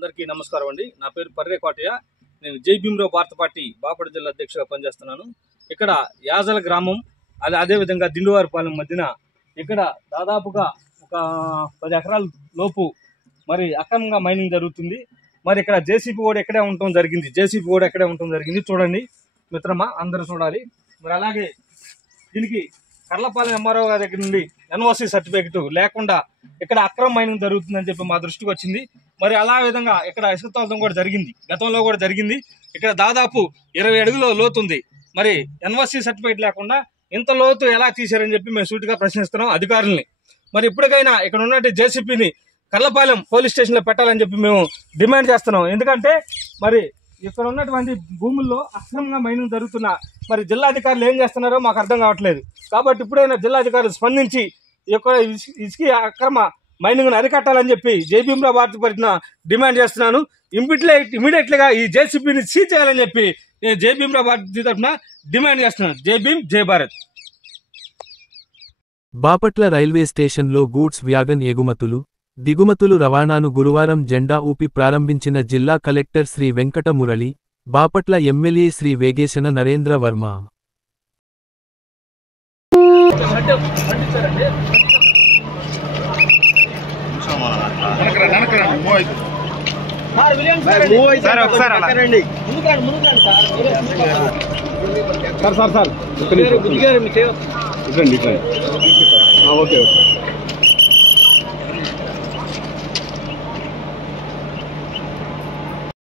అందరికీ నమస్కారం అండి. నా పేరు పర్రే కోటయ్య. నేను జై భీమరావు భారత పార్టీ బాపట్ల జిల్లా అధ్యక్షుడిగా పనిచేస్తున్నాను. ఇక్కడ యాజల గ్రామం అదేవిధంగా దిండువారిపాలెం మధ్యన ఇక్కడ దాదాపుగా ఒక 10 ఎకరాల లోపు మరి అక్రమంగా మైనింగ్ జరుగుతుంది. మరి ఇక్కడ జేసీబీ కూడా ఎక్కడే ఉండటం జరిగింది. చూడండి మిత్రమా, అందరూ చూడాలి. మరి అలాగే దీనికి కర్లపాలెం ఎంఆర్ఓ గారి దగ్గర నుండి ఎన్ఓసి సర్టిఫికెట్ లేకుండా ఇక్కడ అక్రమ మైనింగ్ జరుగుతుందని చెప్పి మా దృష్టికి వచ్చింది. మరి అలా విధంగా ఇక్కడ ఇసుక తవ్వడం కూడా జరిగింది, గతంలో కూడా జరిగింది. ఇక్కడ దాదాపు 20 అడుగుల లోతు ఉంది. మరి ఎన్ఓసి సర్టిఫికేట్ లేకుండా ఇంత లోతు ఎలా తీశారని చెప్పి మేము సూటిగా ప్రశ్నిస్తున్నాం అధికారుల్ని. మరి ఇప్పటికైనా ఇక్కడ ఉన్నట్టు జేసీబీని కర్లపాలెం పోలీస్ స్టేషన్లో పెట్టాలని చెప్పి మేము డిమాండ్ చేస్తున్నాం. ఎందుకంటే మరి ఇక్కడ ఉన్నటువంటి భూముల్లో అక్రమంగా మైనింగ్ జరుగుతున్న మరి జిల్లాధికారులు ఏం చేస్తున్నారో మాకు అర్థం కావట్లేదు. కాబట్టి ఇప్పుడైనా జిల్లాధికారులు స్పందించి ఇక్కడ ఇసుక అక్రమ మైనింగ్ను అరికట్టాలని చెప్పి జై భీమరావు భారత పార్టీన డిమాండ్ చేస్తున్నాను. ఇమీడియట్లీగా ఈ జేసీబీని సీజ్ చేయాలని చెప్పి నేను జై భీమరావు భారత తరఫున డిమాండ్ చేస్తున్నాను. జై భీమ్, జై భారత్. బాపట్ల రైల్వే స్టేషన్లో గూడ్స్ వ్యాగన్ దిగుమతులు రవాణాను గురువారం జెండా ఊపి ప్రారంభించిన జిల్లా collector Shri Venkata Murali, Bapatla MLA Shri Vegesana Narendra Varma. Okay.